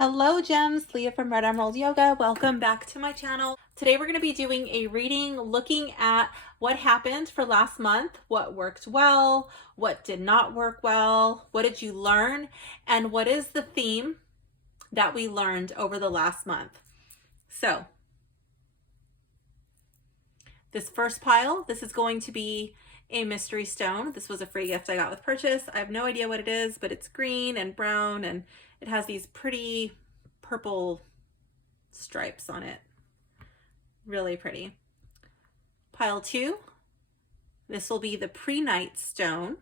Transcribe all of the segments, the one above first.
Hello gems, Leah from Red Emerald Yoga. Welcome back to my channel. Today we're going to be doing a reading looking at what happened for last month, what worked well, what did not work well, what did you learn, and what is the theme that we learned over the last month. So this first pile, this is going to be a mystery stone. This was a free gift I got with purchase. I have no idea what it is, but it's green and brown and it has these pretty purple stripes on it. Really pretty. Pile 2, this will be the Prehnite stone.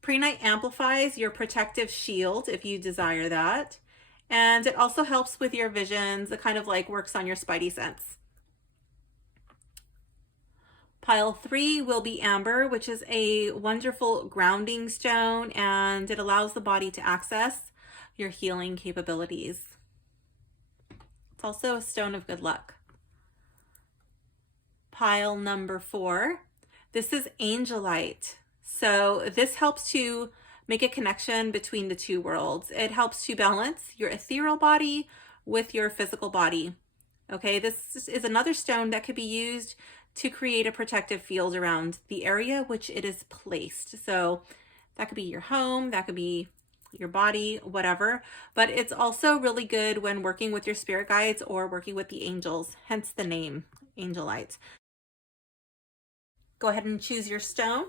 Prehnite amplifies your protective shield if you desire that. And it also helps with your visions. It kind of like works on your spidey sense. Pile 3 will be amber, which is a wonderful grounding stone, and it allows the body to access your healing capabilities. It's also a stone of good luck. Pile number 4, this is Angelite. So this helps to make a connection between the two worlds. It helps to balance your ethereal body with your physical body. Okay, this is another stone that could be used to create a protective field around the area which it is placed. So that could be your home, that could be your body, whatever. But it's also really good when working with your spirit guides or working with the angels, hence the name Angelite. Go ahead and choose your stone.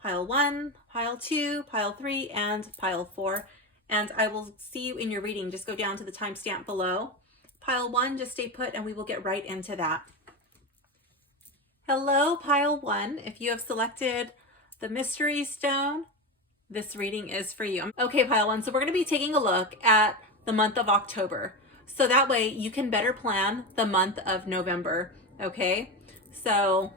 Pile 1, pile 2, pile 3, and pile 4. And I will see you in your reading. Just go down to the timestamp below. Pile 1, just stay put and we will get right into that. Hello, pile 1. If you have selected the mystery stone, this reading is for you. Okay, pile 1. So we're going to be taking a look at the month of October. So that way you can better plan the month of November. Okay. So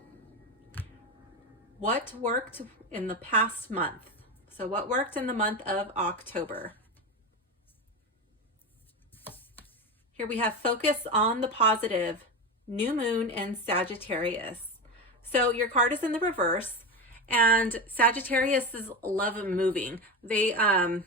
what worked in the past month? So what worked in the month of October? Here we have focus on the positive, new moon and Sagittarius. So your card is in the reverse, and Sagittarius is love moving. They love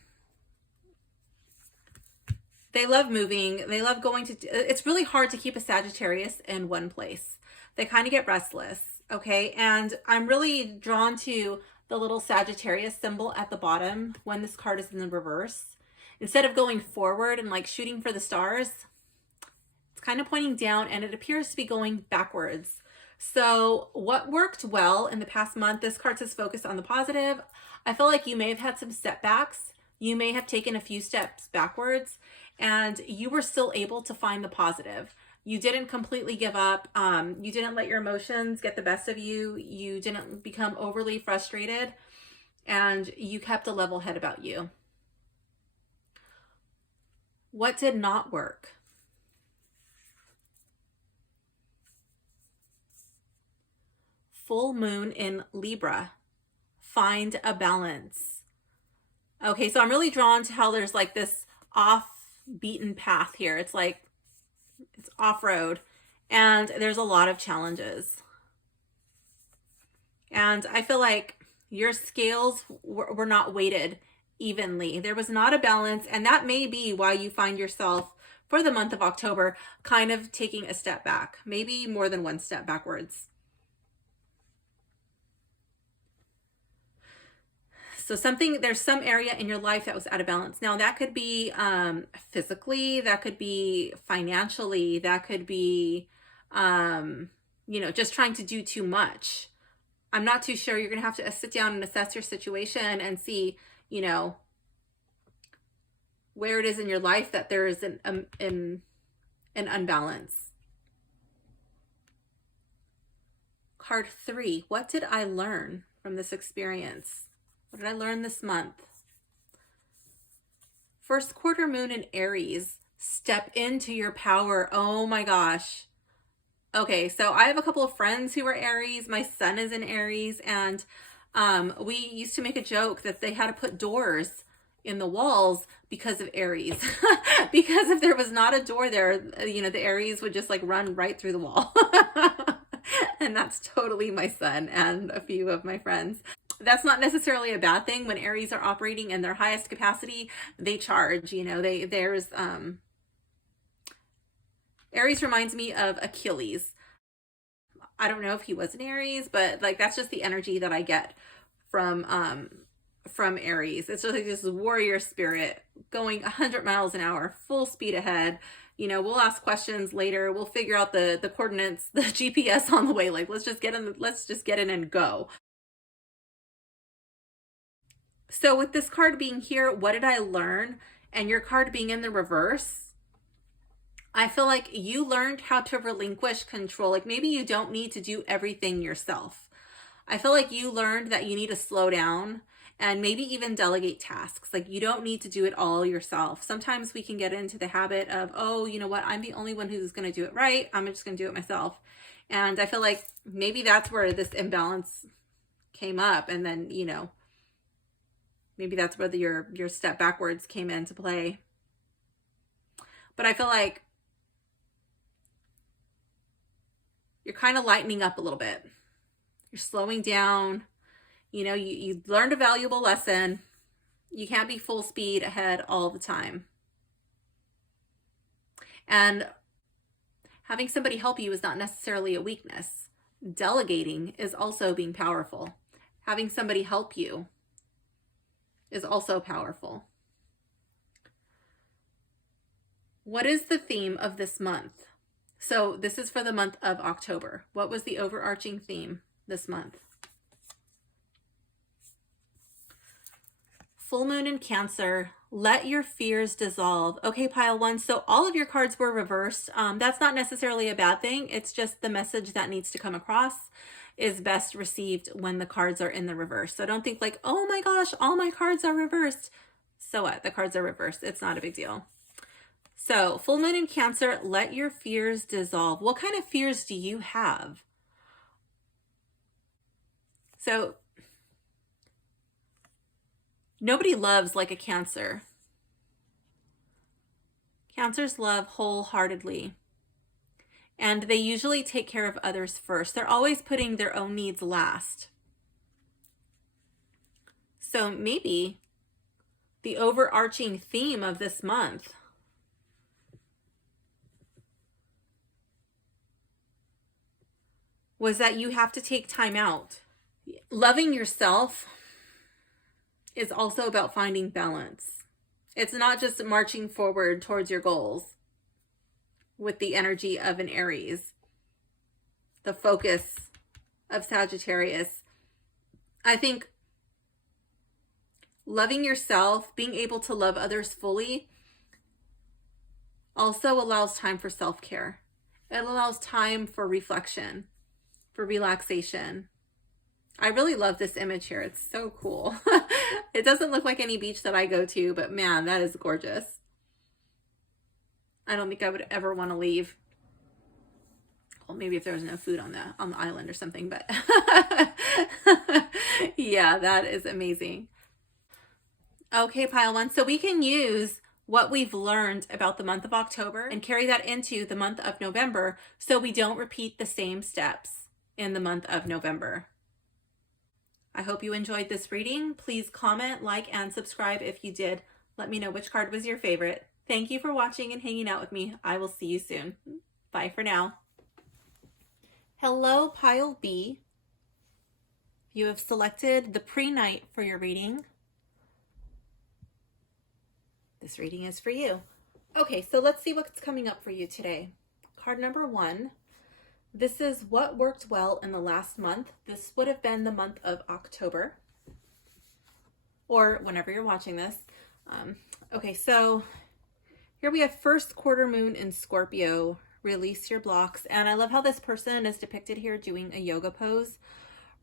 moving. They love going to, it's really hard to keep a Sagittarius in one place. They kind of get restless, okay? And I'm really drawn to the little Sagittarius symbol at the bottom when this card is in the reverse. Instead of going forward and like shooting for the stars, it's kind of pointing down and it appears to be going backwards. So what worked well in the past month, this card says focus on the positive. I feel like you may have had some setbacks. You may have taken a few steps backwards and you were still able to find the positive. You didn't completely give up. You didn't let your emotions get the best of you. You didn't become overly frustrated and you kept a level head about you. What did not work? Full moon in Libra. Find a balance. Okay, so I'm really drawn to how there's like this off beaten path here. It's like it's off-road and there's a lot of challenges. And I feel like your scales were not weighted evenly. There was not a balance, and that may be why you find yourself for the month of October kind of taking a step back, maybe more than one step backwards. So there's some area in your life that was out of balance. Now that could be physically, that could be financially, that could be, just trying to do too much. I'm not too sure. You're going to have to sit down and assess your situation and see, where it is in your life that there is an unbalance. Card 3, what did I learn from this experience? What did I learn this month? First quarter moon in Aries. Step into your power. Oh my gosh. Okay, so I have a couple of friends who are Aries. My son is in Aries, and we used to make a joke that they had to put doors in the walls because of Aries. Because if there was not a door there, the Aries would just like run right through the wall. And that's totally my son and a few of my friends. That's not necessarily a bad thing. When Aries are operating in their highest capacity, they charge, you know, Aries reminds me of Achilles. I don't know if he was an Aries, but like that's just the energy that I get from Aries. It's just like this warrior spirit going 100 miles an hour, full speed ahead. You know, we'll ask questions later. We'll figure out the coordinates, the GPS on the way. Like, let's just get in and go. So with this card being here, what did I learn? And your card being in the reverse, I feel like you learned how to relinquish control. Like maybe you don't need to do everything yourself. I feel like you learned that you need to slow down and maybe even delegate tasks. Like you don't need to do it all yourself. Sometimes we can get into the habit of, oh, you know what? I'm the only one who's going to do it right. I'm just going to do it myself. And I feel like maybe that's where this imbalance came up. And then, you know, maybe that's where your step backwards came into play. But I feel like you're kind of lightening up a little bit. You're slowing down. You know, you learned a valuable lesson. You can't be full speed ahead all the time. And having somebody help you is not necessarily a weakness. Delegating is also being powerful. Having somebody help you is also powerful. What is the theme of this month? So this is for the month of October. What was the overarching theme this month? Full moon in Cancer, let your fears dissolve. Okay, pile one. So all of your cards were reversed. That's not necessarily a bad thing. It's just the message that needs to come across is best received when the cards are in the reverse. So don't think like, oh my gosh, all my cards are reversed. So what? The cards are reversed. It's not a big deal. So full moon in Cancer, let your fears dissolve. What kind of fears do you have? So nobody loves like a Cancer. Cancers love wholeheartedly. And they usually take care of others first. They're always putting their own needs last. So maybe the overarching theme of this month was that you have to take time out. Loving yourself is also about finding balance. It's not just marching forward towards your goals with the energy of an Aries, the focus of Sagittarius. I think loving yourself, being able to love others fully, also allows time for self-care. It allows time for reflection, for relaxation. I really love this image here. It's so cool. It doesn't look like any beach that I go to, but man, that is gorgeous. I don't think I would ever want to leave. Well, maybe if there was no food on the island or something, but yeah, that is amazing. Okay, pile one. So we can use what we've learned about the month of October and carry that into the month of November so we don't repeat the same steps in the month of November. I hope you enjoyed this reading. Please comment, like, and subscribe if you did. Let me know which card was your favorite. Thank you for watching and hanging out with me. I will see you soon. Bye for now. Hello, pile B. You have selected the Prehnite for your reading. This reading is for you. Okay, so let's see what's coming up for you today. Card number 1. This is what worked well in the last month. This would have been the month of October, or whenever you're watching this. Okay, so here we have first quarter moon in Scorpio. Release your blocks. And I love how this person is depicted here doing a yoga pose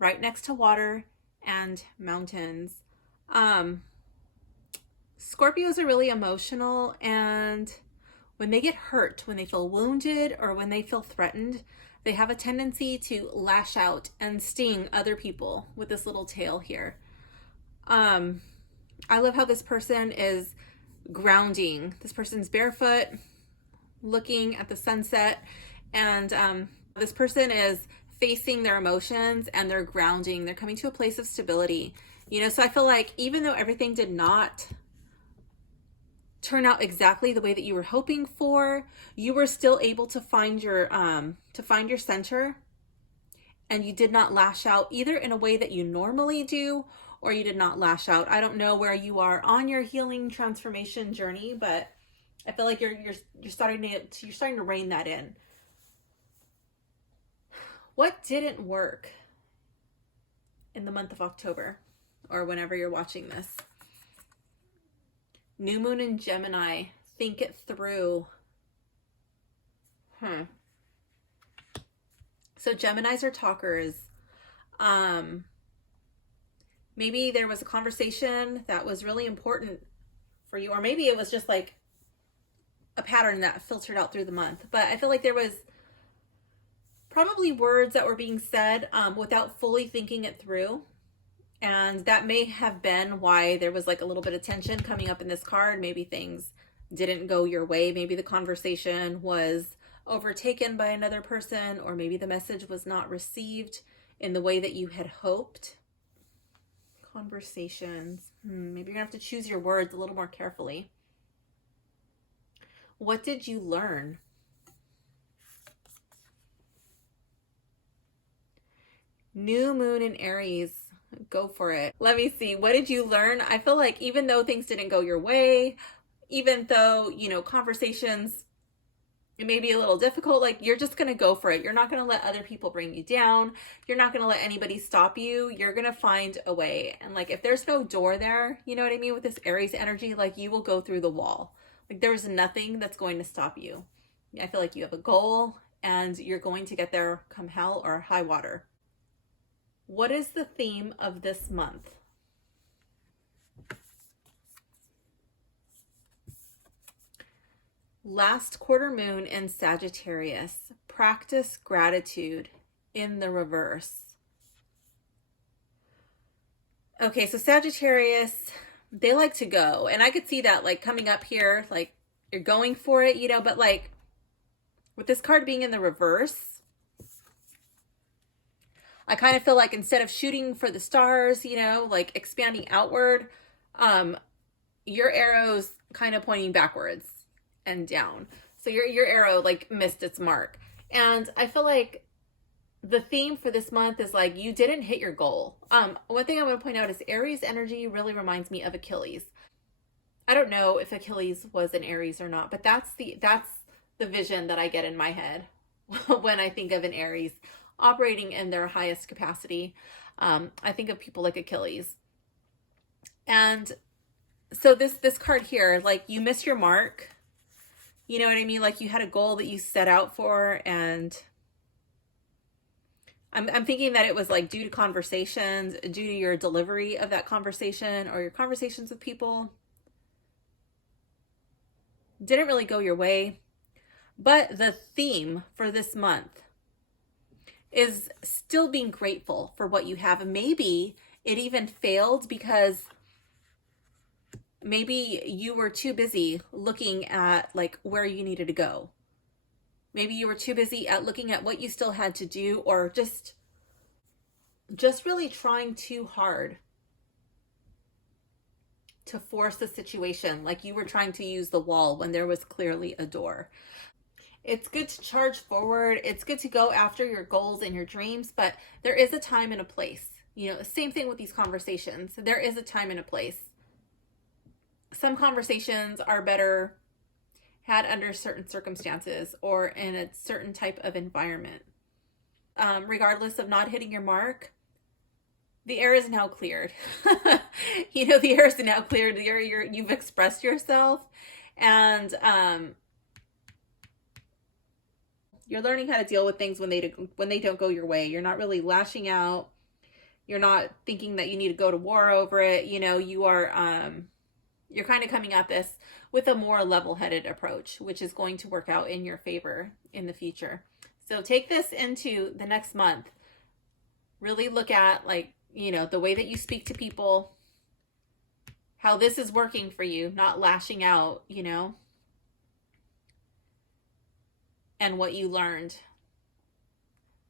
right next to water and mountains. Scorpios are really emotional, and when they get hurt, when they feel wounded, or when they feel threatened, they have a tendency to lash out and sting other people with this little tail here. I love how this person is grounding. This person's barefoot, looking at the sunset, and this person is facing their emotions and they're grounding. They're coming to a place of stability. You know, so I feel like even though everything did not turn out exactly the way that you were hoping for, you were still able to find your center, and you did not lash out either in a way that you normally do, or you did not lash out. I don't know where you are on your healing transformation journey, but I feel like you're starting to rein that in. What didn't work in the month of October, or whenever you're watching this? New moon in Gemini. Think it through. So Geminis are talkers. Maybe there was a conversation that was really important for you, or maybe it was just like a pattern that filtered out through the month. But I feel like there was probably words that were being said without fully thinking it through. And that may have been why there was like a little bit of tension coming up in this card. Maybe things didn't go your way. Maybe the conversation was overtaken by another person, or maybe the message was not received in the way that you had hoped. Conversations. Maybe you're gonna have to choose your words a little more carefully. What did you learn? New moon in Aries. Go for it. Let me see. What did you learn? I feel like even though things didn't go your way, even though, you know, conversations, it may be a little difficult, like you're just going to go for it. You're not going to let other people bring you down. You're not going to let anybody stop you. You're going to find a way. And like, if there's no door there, you know what I mean? With this Aries energy, like you will go through the wall. Like there's nothing that's going to stop you. I feel like you have a goal and you're going to get there come hell or high water. What is the theme of this month? Last quarter moon in Sagittarius. Practice gratitude in the reverse. Okay, so Sagittarius, they like to go. And I could see that like coming up here, like you're going for it, you know, but like with this card being in the reverse, I kind of feel like instead of shooting for the stars, you know, like expanding outward, your arrow's kind of pointing backwards and down. So your arrow like missed its mark. And I feel like the theme for this month is like you didn't hit your goal. One thing I want to point out is Aries energy really reminds me of Achilles. I don't know if Achilles was an Aries or not, but that's the vision that I get in my head when I think of an Aries operating in their highest capacity. I think of people like Achilles. And so this card here, like you miss your mark. You know what I mean? Like you had a goal that you set out for, and I'm thinking that it was like due to conversations, due to your delivery of that conversation or your conversations with people. Didn't really go your way. But the theme for this month is still being grateful for what you have. And maybe it even failed because maybe you were too busy looking at like where you needed to go. Maybe you were too busy at looking at what you still had to do, or just really trying too hard to force the situation. Like you were trying to use the wall when there was clearly a door. It's good to charge forward. It's good to go after your goals and your dreams, but there is a time and a place. You know, same thing with these conversations. There is a time and a place. Some conversations are better had under certain circumstances or in a certain type of environment. Regardless of not hitting your mark, the air is now cleared. You know, the air is now cleared. You've expressed yourself, and you're learning how to deal with things when they don't go your way. You're not really lashing out. You're not thinking that you need to go to war over it. You know, you're kind of coming at this with a more level-headed approach, which is going to work out in your favor in the future. So take this into the next month. Really look at, like, you know, the way that you speak to people, how this is working for you, not lashing out, you know, and what you learned.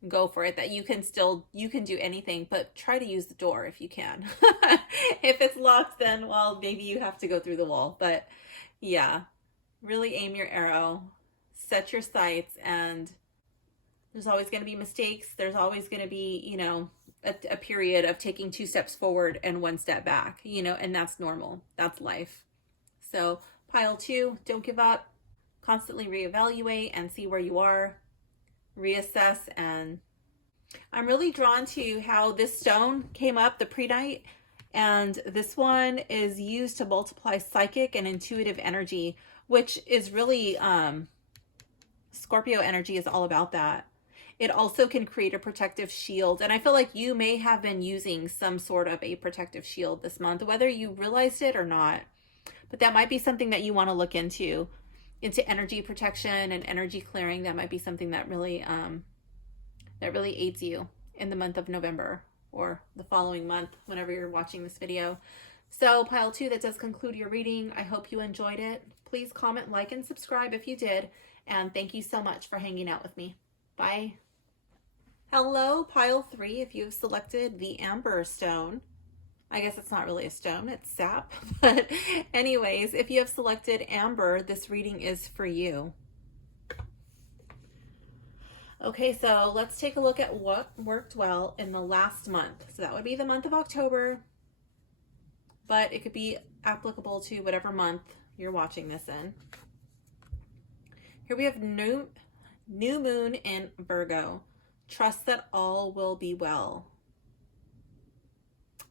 go for it, that you can do anything, but try to use the door if you can. If it's locked, then, well, maybe you have to go through the wall. But yeah, really aim your arrow, set your sights, and there's always going to be mistakes. There's always going to be, you know, a period of taking 2 steps forward and 1 step back, you know, and that's normal. That's life. So pile 2, don't give up. Constantly reevaluate and see where you are. Reassess. And I'm really drawn to how this stone came up, the Prehnite, and this one is used to multiply psychic and intuitive energy, which is really Scorpio energy is all about that. It also can create a protective shield, and I feel like you may have been using some sort of a protective shield this month, whether you realized it or not. But that might be something that you want to look into energy protection and energy clearing. That might be something that really aids you in the month of November or the following month, whenever you're watching this video. So pile 2, that does conclude your reading. I hope you enjoyed it. Please comment, like, and subscribe if you did. And thank you so much for hanging out with me. Bye. Hello, pile 3, if you've selected the Amber stone. I guess it's not really a stone, it's sap. But anyways, if you have selected Amber, this reading is for you. Okay, so let's take a look at what worked well in the last month. So that would be the month of October, but it could be applicable to whatever month you're watching this in. Here we have new moon in Virgo. Trust that all will be well.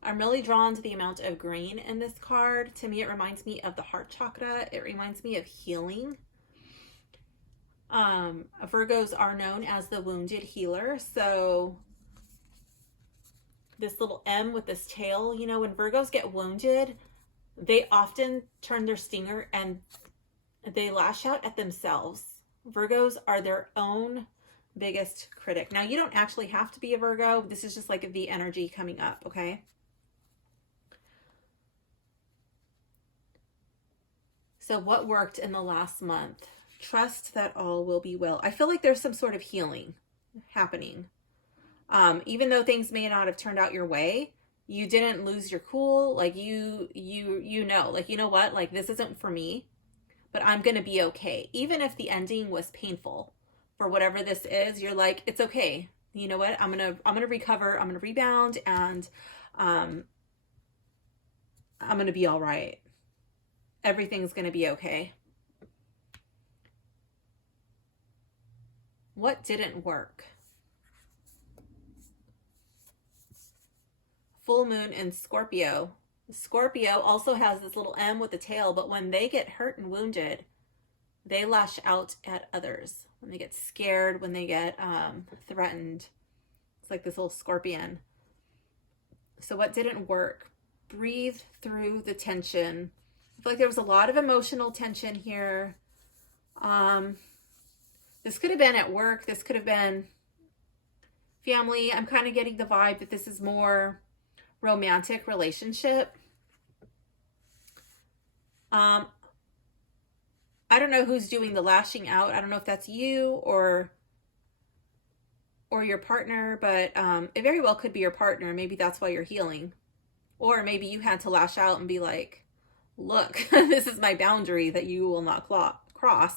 I'm really drawn to the amount of green in this card. To me, it reminds me of the heart chakra. It reminds me of healing. Virgos are known as the wounded healer. So this little M with this tail, you know, when Virgos get wounded, they often turn their stinger and they lash out at themselves. Virgos are their own biggest critic. Now, you don't actually have to be a Virgo. This is just like the energy coming up, okay? So what worked in the last month? Trust that all will be well. I feel like there's some sort of healing happening. Even though things may not have turned out your way, you didn't lose your cool. Like you know, like, you know what, like this isn't for me, but I'm going to be okay. Even if the ending was painful for whatever this is, you're like, it's okay. You know what? I'm going to recover. I'm going to rebound, and I'm going to be all right. Everything's going to be okay. What didn't work? Full moon in Scorpio. Scorpio also has this little M with the tail, but when they get hurt and wounded, they lash out at others. When they get scared, when they get threatened. It's like this little scorpion. So what didn't work? Breathe through the tension. I feel like there was a lot of emotional tension here. This could have been at work. This could have been family. I'm kind of getting the vibe that this is more romantic relationship. I don't know who's doing the lashing out. I don't know if that's you or your partner, but it very well could be your partner. Maybe that's why you're healing. Or maybe you had to lash out and be like, look, this is my boundary that you will not cross.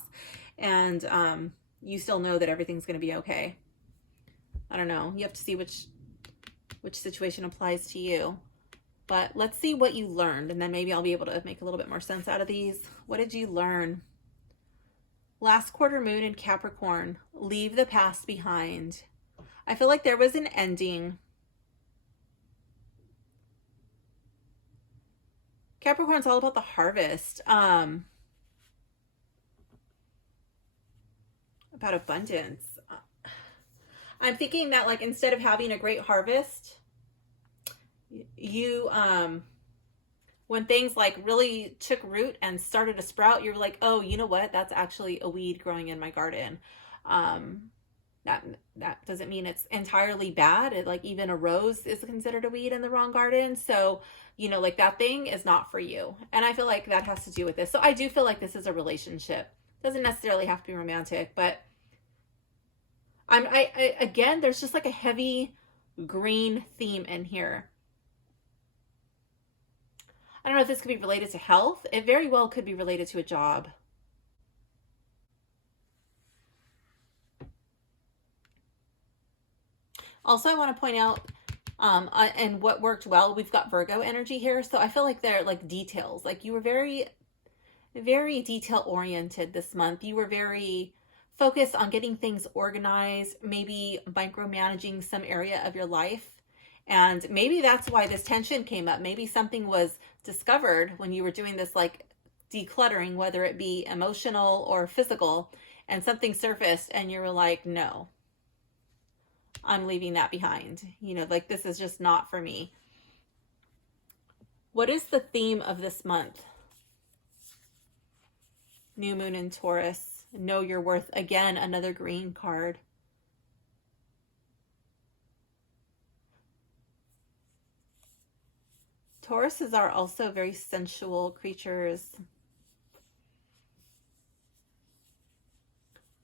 And you still know that everything's going to be okay. I don't know. You have to see which situation applies to you. But let's see what you learned, and then maybe I'll be able to make a little bit more sense out of these. What did you learn? Last quarter moon in Capricorn. Leave the past behind. I feel like there was an ending. Capricorn's all about the harvest. About abundance. I'm thinking that, like, instead of having a great harvest, you when things like really took root and started to sprout, you're like, oh, you know what, that's actually a weed growing in my garden. That doesn't mean it's entirely bad. Like, even a rose is considered a weed in the wrong garden. So, you know, like, that thing is not for you. And I feel like that has to do with this. So I do feel like this is a relationship. Doesn't necessarily have to be romantic, but Again, there's just like a heavy green theme in here. I don't know if this could be related to health. It very well could be related to a job. Also, I want to point out, and what worked well, we've got Virgo energy here. So I feel like they're like details. Like you were very, very detail oriented this month. You were very focused on getting things organized, maybe micromanaging some area of your life. And maybe that's why this tension came up. Maybe something was discovered when you were doing this like decluttering, whether it be emotional or physical, and something surfaced and you were like, no, I'm leaving that behind. You know, like this is just not for me. What is the theme of this month? New moon in Taurus. Know your worth. Again, another green card. Tauruses are also very sensual creatures.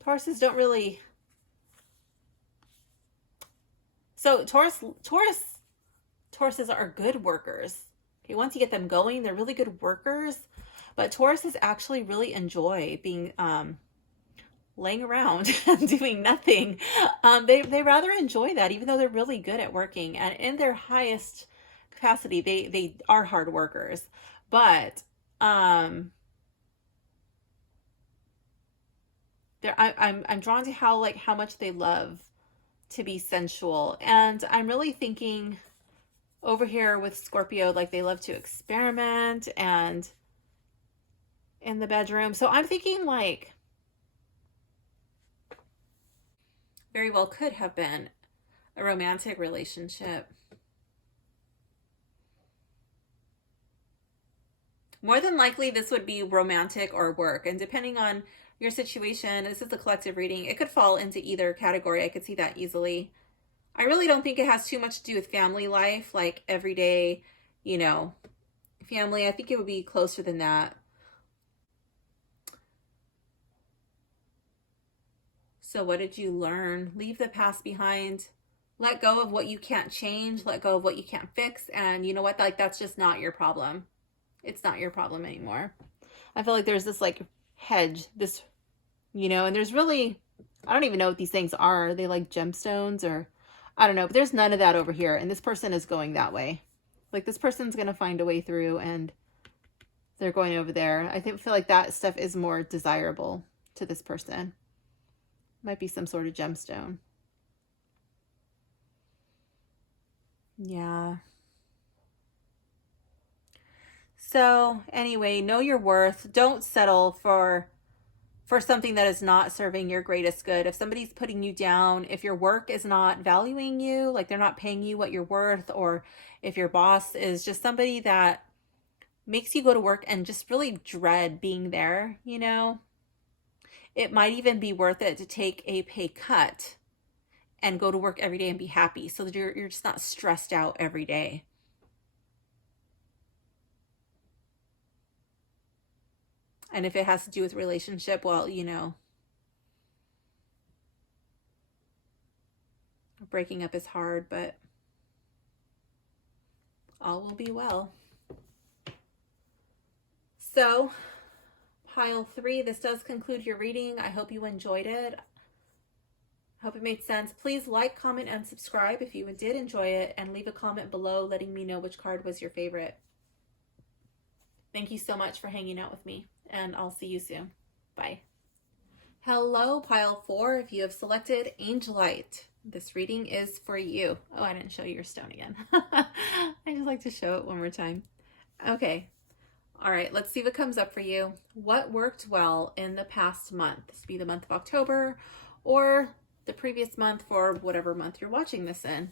Tauruses don't really... So Tauruses are good workers. Okay, once you get them going, they're really good workers. But Tauruses actually really enjoy being laying around and doing nothing. They rather enjoy that, even though they're really good at working. And in their highest capacity, they are hard workers. But I'm drawn to how much they love to be sensual. And I'm really thinking over here with Scorpio, like they love to experiment and in the bedroom. So I'm thinking like very well could have been a romantic relationship. More than likely, this would be romantic or work. And depending on your situation, this is a collective reading, it could fall into either category. I could see that easily. I really don't think it has too much to do with family life, like everyday, you know, family. I think it would be closer than that. So what did you learn? Leave the past behind. Let go of what you can't change. Let go of what you can't fix. And you know what? Like, that's just not your problem. It's not your problem anymore. I feel like there's this like hedge, this, you know, and there's really, I don't even know what these things are. Are they like gemstones or I don't know, but there's none of that over here. And this person is going that way. Like this person's going to find a way through and they're going over there. I feel like that stuff is more desirable to this person. Might be some sort of gemstone. Yeah. So anyway, know your worth. Don't settle for something that is not serving your greatest good. If somebody's putting you down, if your work is not valuing you, like they're not paying you what you're worth, or if your boss is just somebody that makes you go to work and just really dread being there, you know, it might even be worth it to take a pay cut and go to work every day and be happy so that you're just not stressed out every day. And if it has to do with relationship, well, you know, breaking up is hard, but all will be well. So, pile 3, this does conclude your reading. I hope you enjoyed it. I hope it made sense. Please like, comment, and subscribe if you did enjoy it, and leave a comment below letting me know which card was your favorite. Thank you so much for hanging out with me, and I'll see you soon. Bye. Hello, pile 4. If you have selected Angelite, this reading is for you. Oh, I didn't show you your stone again. I just like to show it one more time. Okay. All right, let's see what comes up for you. What worked well in the past month? This would be the month of October or the previous month for whatever month you're watching this in.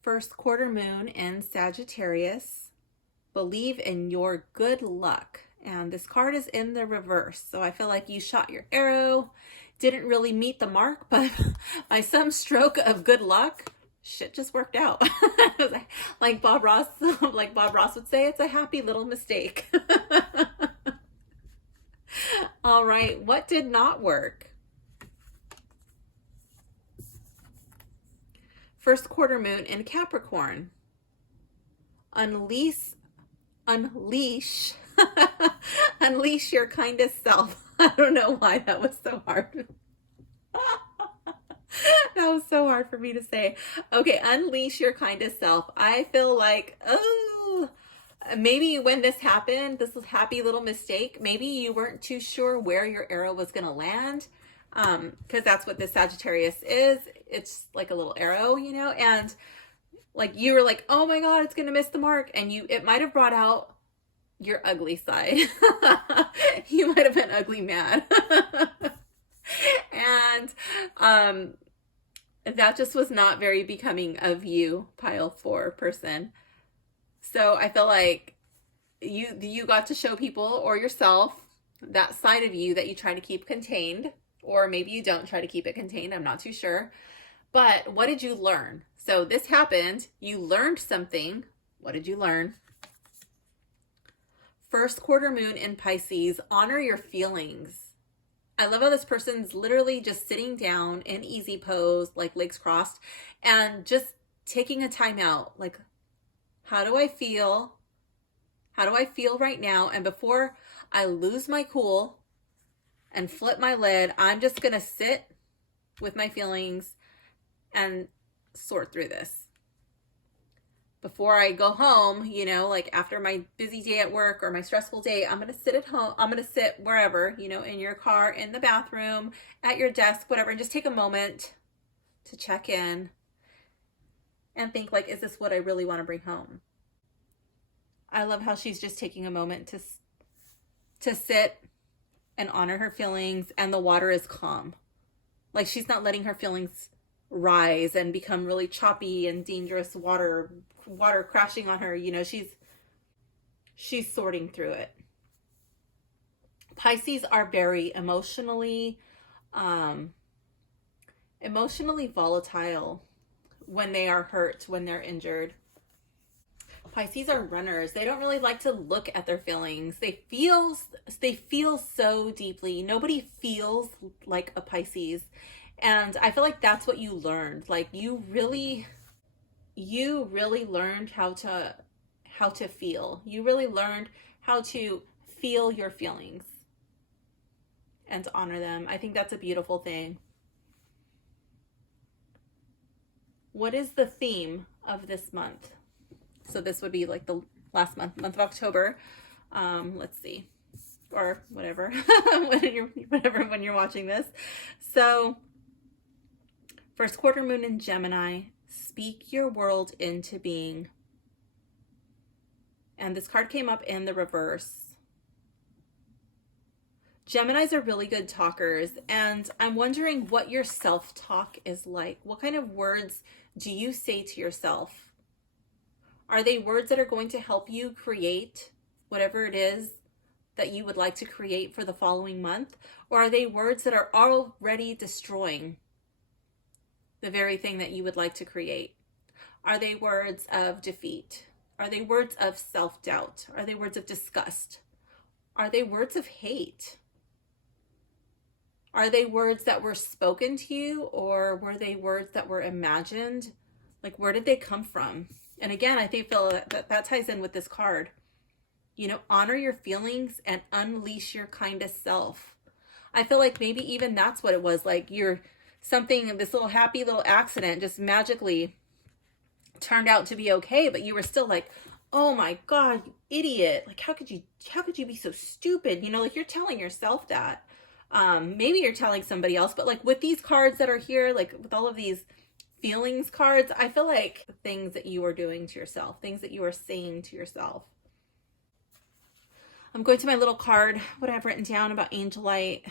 First quarter moon in Sagittarius. Believe in your good luck. And this card is in the reverse. So I feel like you shot your arrow, didn't really meet the mark, but by some stroke of good luck, shit just worked out. like Bob Ross would say, it's a happy little mistake. All right, what did not work? First quarter moon in Capricorn. Unleash, unleash, unleash your kindest self. I don't know why that was so hard. That was so hard for me to say. Okay, unleash your kindest self. I feel like, oh, maybe when this happened, this happy little mistake, maybe you weren't too sure where your arrow was going to land. Because that's what this Sagittarius is. It's like a little arrow, you know, and like you were like, oh my God, it's going to miss the mark. And it might have brought out your ugly side. You might have been ugly mad. And that just was not very becoming of you, pile 4 person. So I feel like you got to show people or yourself that side of you that you try to keep contained, or maybe you don't try to keep it contained. I'm not too sure. But what did you learn? So this happened. You learned something. What did you learn? First quarter moon in Pisces. Honor your feelings. I love how this person's literally just sitting down in easy pose, like legs crossed, and just taking a time out. Like, how do I feel? How do I feel right now? And before I lose my cool and flip my lid, I'm just going to sit with my feelings and sort through this. Before I go home, you know, like after my busy day at work or my stressful day, I'm going to sit at home. I'm going to sit wherever, you know, in your car, in the bathroom, at your desk, whatever, and just take a moment to check in and think like, is this what I really want to bring home? I love how she's just taking a moment to sit and honor her feelings, and the water is calm. Like she's not letting her feelings rise and become really choppy and dangerous water crashing on her. You know, she's sorting through it. Pisces are very emotionally volatile when they are hurt, when they're injured. Pisces are runners. They don't really like to look at their feelings. They feel so deeply. Nobody feels like a Pisces. And I feel like that's what you learned. Like you really learned how to feel. You really learned how to feel your feelings and to honor them. I think that's a beautiful thing. What is the theme of this month? So this would be like the last month of October. Let's see, or whatever, when you're watching this. So first quarter moon in Gemini, speak your world into being. And this card came up in the reverse. Geminis are really good talkers, and I'm wondering what your self-talk is like. What kind of words do you say to yourself? Are they words that are going to help you create whatever it is that you would like to create for the following month? Or are they words that are already destroying the very thing that you would like to create? Are they words of defeat? Are they words of self-doubt? Are they words of disgust? Are they words of hate? Are they words that were spoken to you, or were they words that were imagined? Like, where did they come from? And again, I feel that ties in with this card. You know, honor your feelings and unleash your kindest self. I feel like maybe even that's what it was. Like this little happy little accident just magically turned out to be okay, but you were still like, oh my God, you idiot. Like, how could you be so stupid? You know, like you're telling yourself that. Maybe you're telling somebody else, but like with these cards that are here, like with all of these feelings cards, I feel like things that you are doing to yourself, things that you are saying to yourself. I'm going to my little card, what I've written down about Angelite.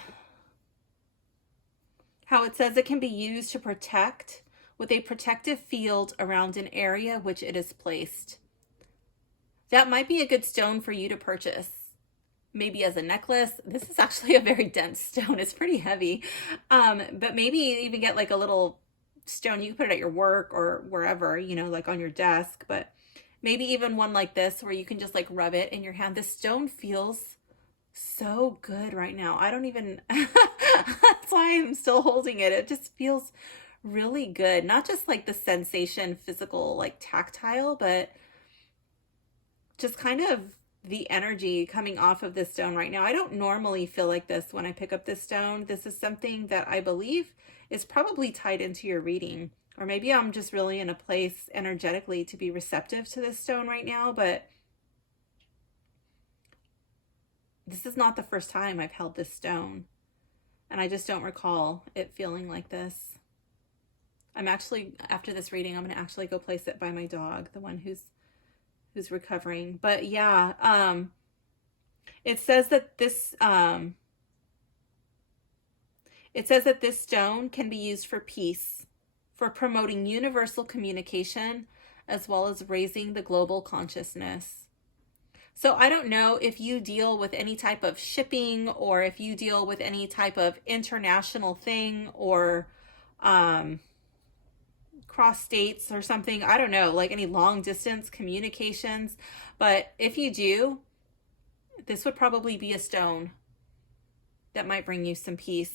How it says it can be used to protect with a protective field around an area which it is placed. That might be a good stone for you to purchase. Maybe as a necklace. This is actually a very dense stone. It's pretty heavy. But maybe even get like a little stone. You can put it at your work or wherever, you know, like on your desk. But maybe even one like this where you can just like rub it in your hand. This stone feels so good right now. I don't even, that's why I'm still holding it. It just feels really good. Not just like the sensation, physical, like tactile, but just kind of the energy coming off of this stone right now. I don't normally feel like this when I pick up this stone. This is something that I believe is probably tied into your reading. Or maybe I'm just really in a place energetically to be receptive to this stone right now, but this is not the first time I've held this stone. And I just don't recall it feeling like this. I'm actually, after this reading, I'm going to actually go place it by my dog, the one who's recovering. But yeah, it says that this stone can be used for peace, for promoting universal communication, as well as raising the global consciousness. So I don't know if you deal with any type of shipping, or if you deal with any type of international thing, or cross states or something. I don't know, like any long distance communications. But if you do, this would probably be a stone that might bring you some peace.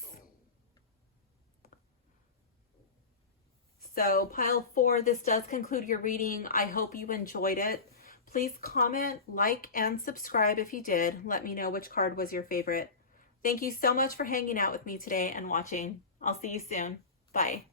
So pile 4, this does conclude your reading. I hope you enjoyed it. Please comment, like, and subscribe if you did. Let me know which card was your favorite. Thank you so much for hanging out with me today and watching. I'll see you soon. Bye.